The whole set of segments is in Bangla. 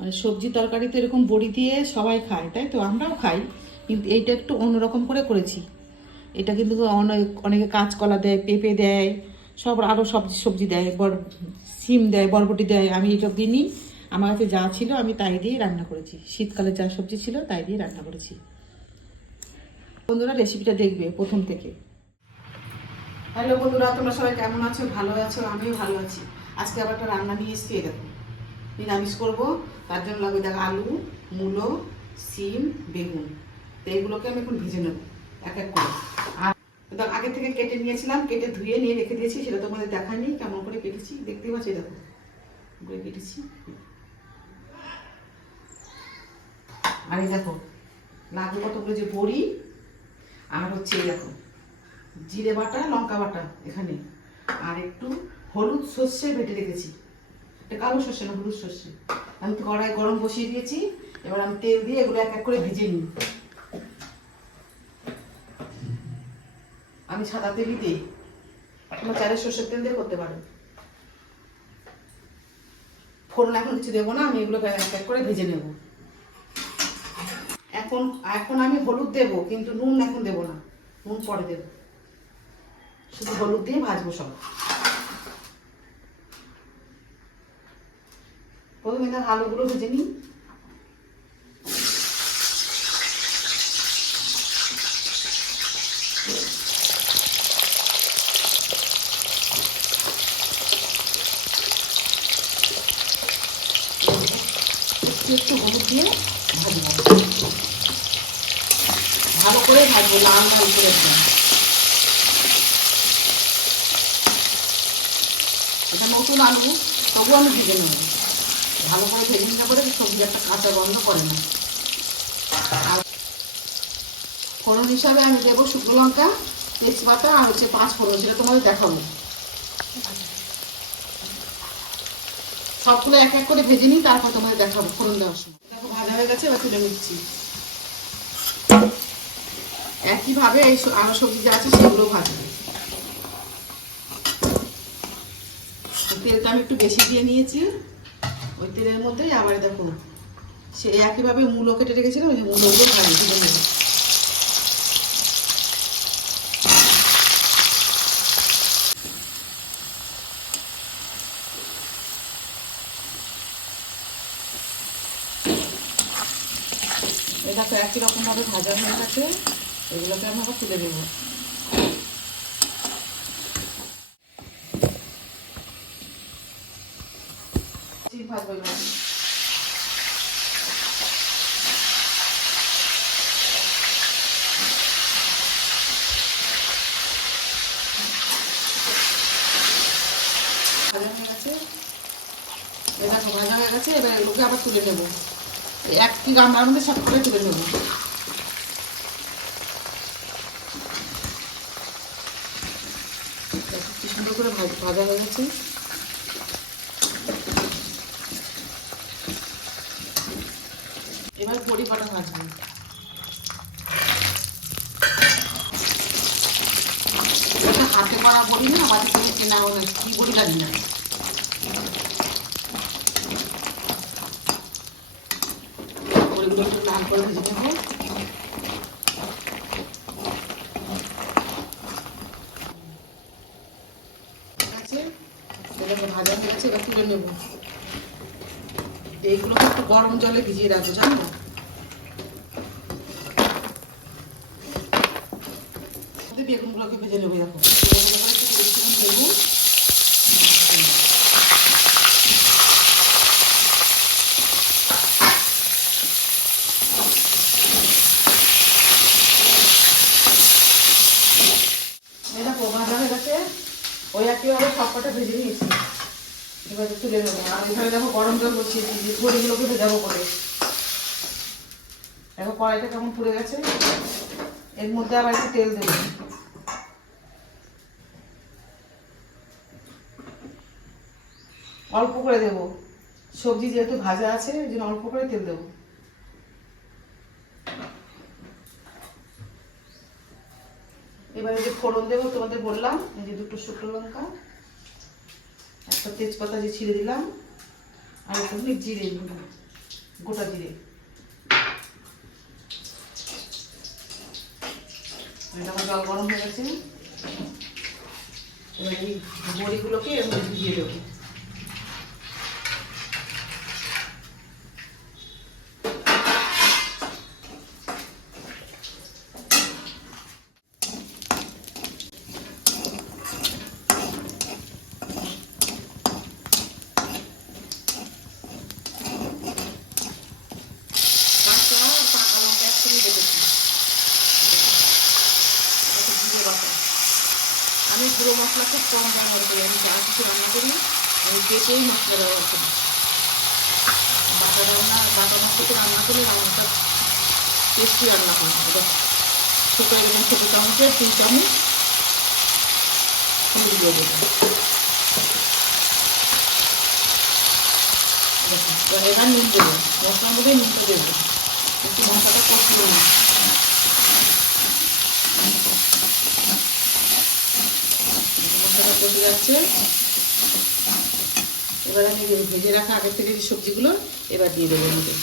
মানে সবজি তরকারি তো এরকম বড়ি দিয়ে সবাই খায়, তাই তো? আমরাও খাই, কিন্তু এইটা একটু অন্যরকম করে করেছি। এটা কিন্তু অনেক, অনেকে কাঁচকলা দেয়, পেঁপে দেয়, সব আরও সবজি সবজি দেয় বর সিম দেয়, বরবটি দেয়, আমি এইসব দিনই আমার কাছে যা ছিল আমি তাই দিয়ে রান্না করেছি। শীতকালে যা সবজি ছিল তাই দিয়ে রান্না করেছি। বন্ধুরা রেসিপিটা দেখবে প্রথম থেকে। হ্যালো বন্ধুরা, তোমরা সবাই কেমন আছো? ভালো আছো? আমিও ভালো আছি। আজকে আবার একটা রান্না নিয়ে এসেছি দেখো। নিরামিষ করব, তার জন্য লাগবে দেখ আলু, মূলো, সিম, বেগুন। তো এইগুলোকে আমি এখন ভেজে নেব, এক এক করে। আর দেখো আগে থেকে কেটে নিয়েছিলাম, কেটে ধুয়ে নিয়ে রেখে দিয়েছি, সেটা তোমাদের দেখায়নি, কেমন করে কেটেছি, দেখতেই পাচ্ছি দেখো। করে কেটেছি। আর এই দেখো, লাগবে কতগুলো যে বড়ি, আর হচ্ছে এই দেখো, জিরে বাটা, লঙ্কা বাটা এখানে। আর একটু হলুদ সর্ষে বেটে রেখেছি। এটা কালো সর্ষে না হলুদ সর্ষে। আমি তো কড়াই গরম বসিয়ে দিয়েছি, এবার আমি তেল দিয়ে এগুলো এক এক করে ভেজে নিই। আমি সাদা তেলই দিই তোমার চালের সর্ষের তেল দিয়ে করতে পারো। ফোড়ন এখন কিছু দেবো না, আমি এগুলো এক এক করে ভেজে নেব। এখন এখন আমি হলুদ দেবো, কিন্তু নুন এখন দেবো না। নুন পরে দেবো। শুধু হলুদ দিয়ে ভাজবো সব। প্রথমে তার আলুগুলো ভেজে নিই। একটু হলুদ দিয়ে ভাজবো। ভালো করে ভাজবো, লাল লাল করে এটা নতুন আলু তবু আমি ভেজে নেব। ভালো করে ভেজে নিতে করে সবজি একটা কাঁচা গন্ধ করে না। ফোড়ন হিসাবে আমি দেবো শুকনো লঙ্কা, তেজপাতা আর হচ্ছে পাঁচ ফোড়ন, সেটা তোমাদের দেখাবো। সবগুলো এক এক করে ভেজে নিই তারপর তোমাদের দেখাবো ফোড়ন দেওয়ার সময়। দেখো, ভাজা হয়ে গেছে, এবার তুলে নিচ্ছি। একইভাবে এই স- আরও সবজি যা আছে সেগুলো ভাজবে তেলটা আমি একটু বেশি দিয়ে নিয়েছি। ওই তেলের মধ্যেই আবার দেখো, সে একইভাবে মূলো কেটে রেখেছিলাম ওই মূলোগুলো ভাজি তুলে নেব এটা একই রকমভাবে ভাজা হয়ে গেছে, এগুলোকে আমি আবার তুলে নেব। ভাজবো এবার ভাজা হয়ে গেছে। ভাজা এবার এগুলোকে আবার তুলে নেব। একটি গামলার সব করে তুলে নেব। কি সুন্দর করে ভাজা হয়ে গেছে। এবার বড়ি কটা ভাজবো? হাতে মারা বড়ি না বাড়ি থেকে কেনা হলে। কি বড়ি জানি না। করে ভাজা হয়ে গেছে, এবার তুলে নেব। এইগুলোকে একটু গরম জলে ভিজিয়ে রাখব, জানো? বেগুনগুলোকে ভেজে নেব, দেখো। বেগুন হয়ে গেছে। ওই একইভাবে সব কটা ভেজে নিয়েছি। এবারে তুলে নেব। আর এখানে দেখো গরম জল বসিয়েছি যে বড়িগুলোকে ভেজাবো করে দেখো কড়াইটা কেমন পুড়ে গেছে। এর মধ্যে আবার একটু তেল দেবো। অল্প করে দেবো। সবজি যেহেতু ভাজা আছে, ওই জন্য অল্প করে তেল দেবো। এবারে যে ফোড়ন দেবো, তোমাদের বললাম, এই যে দুটো শুকনো লঙ্কা। একটা তেজপাতা যে ছিঁড়ে দিলাম, আর একটু জিরে গোটা জিরে। এটা আমার জল গরম হয়ে গেছে। এবার এই বড়িগুলোকে এর ভিজিয়ে দেবো কাঁচা আর পাকা লঙ্কা একসঙ্গে রেখেছি এটা জিরে বাটা আমি গুঁড়ো মশলা খুব কম ব্যবহার করি আমি যা কিছু রান্না করি, আমি পেটেই মশলা ব্যবহার করি। বাটা রান্না বাটা মশলাতে রান্না করলে রান্নাটা টেস্টি রান্না করি। এটা ছোটো এরকম ছোটো চামচের তিন চামচ হলুদ দেবো এবার নুন দেবো মশলার মধ্যে নুনটা দেবো একটু মশলাটা কষিয়ে নিই যাচ্ছে। এবার আমি ভেজে রাখা আগের থেকে যে সবজিগুলো, এবার দিয়ে দেবো মধ্যে।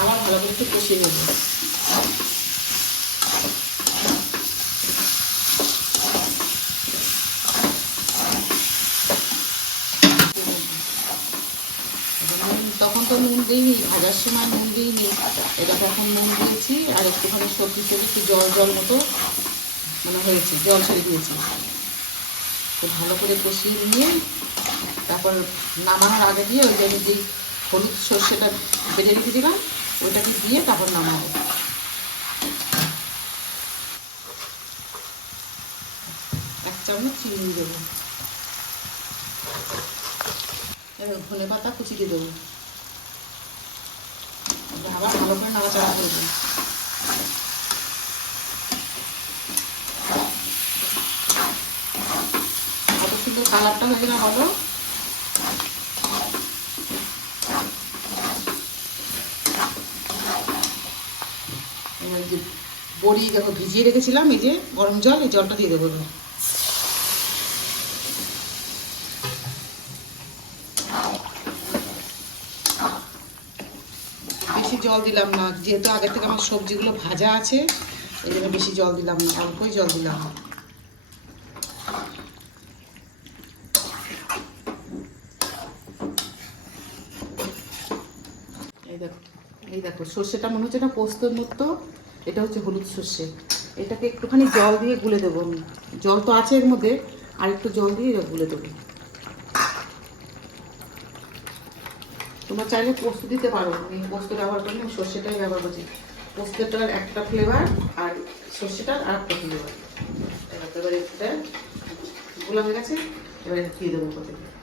আবার ভালো করে একটু কষিয়ে নেব। তখন তো নুন দিইনি, ভাজার সময় নুন দিইনি। এটা এখন নুন দিয়েছি, আর একটুখানি সবজি থেকে একটু জল জল মতো মানে হয়েছে, জল ছেড়ে দিয়েছি। তো ভালো করে কষিয়ে নিয়ে তারপর নামানোর আগে দিয়ে ওই যে যেই হলুদ সর্ষেটা বেটে রেখে দিলাম, ওইটাকে দিয়ে তারপর নামাবো। এক চামচ চিনি দেবো। এবার ধনে পাতা কুচি দিয়ে দেবো আবার ভালো করে নাড়াচাড়া করব কত সুন্দর কালারটা হয়ে বলো এবার যে বড়ি দেখো, ভিজিয়ে রেখেছিলাম, এই যে গরম জল, এই জলটা দিয়ে দেবো বেশি জল দিলাম না, যেহেতু আগের থেকে আমার সবজিগুলো ভাজা আছে, এই জন্য বেশি জল দিলাম না, অল্পই জল দিলাম। এই দেখো এই দেখো, সর্ষেটা মনে হচ্ছে না পোস্তর মতো এটা হচ্ছে হলুদ সর্ষে। এটাকে একটুখানি জল দিয়ে গুলে দেবো আমি। জল তো আছে এর মধ্যে, আর একটু জল দিয়ে গুলে দেবো। তোমরা চাইলে পোস্ত দিতে পারো আমি পোস্ত ব্যবহার করি আমি সর্ষেটাই ব্যবহার করছি। পোস্তটার একটা ফ্লেভার আর সর্ষেটার আর একটা ফ্লেভার এবারে এটা গোলা হয়ে গেছে, এবারে দিয়ে দেবো প্রত্যেকে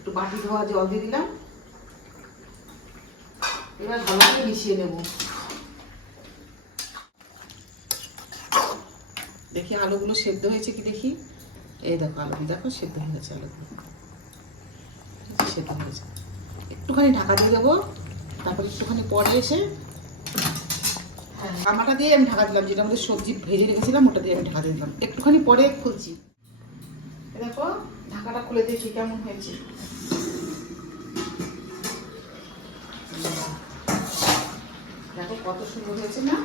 একটু বাটি ধোয়া জল দিয়ে দিলাম। এবার ভালো করে মিশিয়ে নেব। দেখি আলুগুলো সেদ্ধ হয়েছে কি দেখি? এই দেখো আলু দেখো সেদ্ধ হয়ে গেছে আলুগুলো। সেদ্ধ হয়েছে একটুখানি ঢাকা দিয়ে দেবো, তারপর একটুখানি পরে এসে গামাটা দিয়ে আমি ঢাকা দিলাম, যেটা আমাদের সবজি ভেজে রেখেছিলাম, ওটা দিয়ে আমি ঢাকা দিয়ে দিলাম। একটুখানি পরে খুলছি। দেখো, ঢাকাটা খুলে দেখি কেমন হয়েছে দেখো কত সুন্দর হয়েছে না?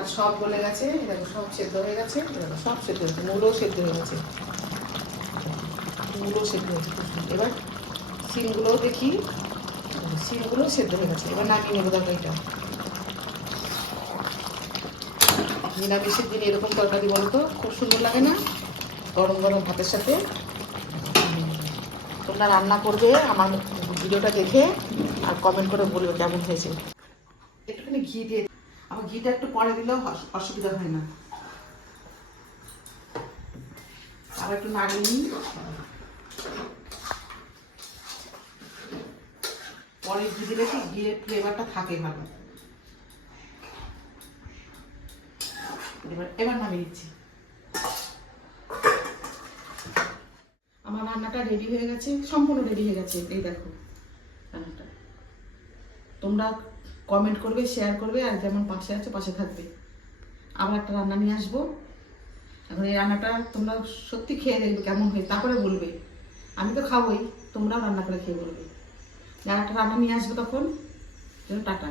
আর সব গলে গেছে দেখো সব সেদ্ধ হয়ে গেছে সব সেদ্ধ হয়েছে মূলও সেদ্ধ হয়ে গেছে। মূলও সেদ্ধ হয়েছে এবার সিমগুলোও দেখি, সিমগুলোও সেদ্ধ হয়ে গেছে, এবার নামিয়ে নেব এটা। নিরামিষের দিন এরকম তরকারি বলতো, খুব সুন্দর লাগে না? গরম গরম ভাতের সাথে। তোমরা রান্না করবে, আমার ভিডিওটা দেখে আর কমেন্ট করে বলবে কেমন হয়েছে। একটুখানি ঘি দিয়ে আমার ঘিটা একটু পরে দিলেও অসুবিধা হয় না। আবার একটু নাড়িয়ে নিই। পরে ঘি দিলে কি ঘিয়ের ফ্লেভারটা থাকে ভালো। এবার এবার নামিয়ে দিচ্ছি আমার রান্নাটা রেডি হয়ে গেছে, সম্পূর্ণ রেডি হয়ে গেছে, এই দেখো রান্নাটা। তোমরা কমেন্ট করবে শেয়ার করবে, আর যেমন পাশে আছে পাশে থাকবে। আবার একটা রান্না নিয়ে আসব। এখন এই রান্নাটা তোমরা সত্যি খেয়ে দেখবে কেমন হয়েছে, তারপরে বলবে। আমি তো খাবোই, তোমরাও রান্না করে খেয়ে বলবে। আর একটা রান্না নিয়ে আসব তখন টাটা।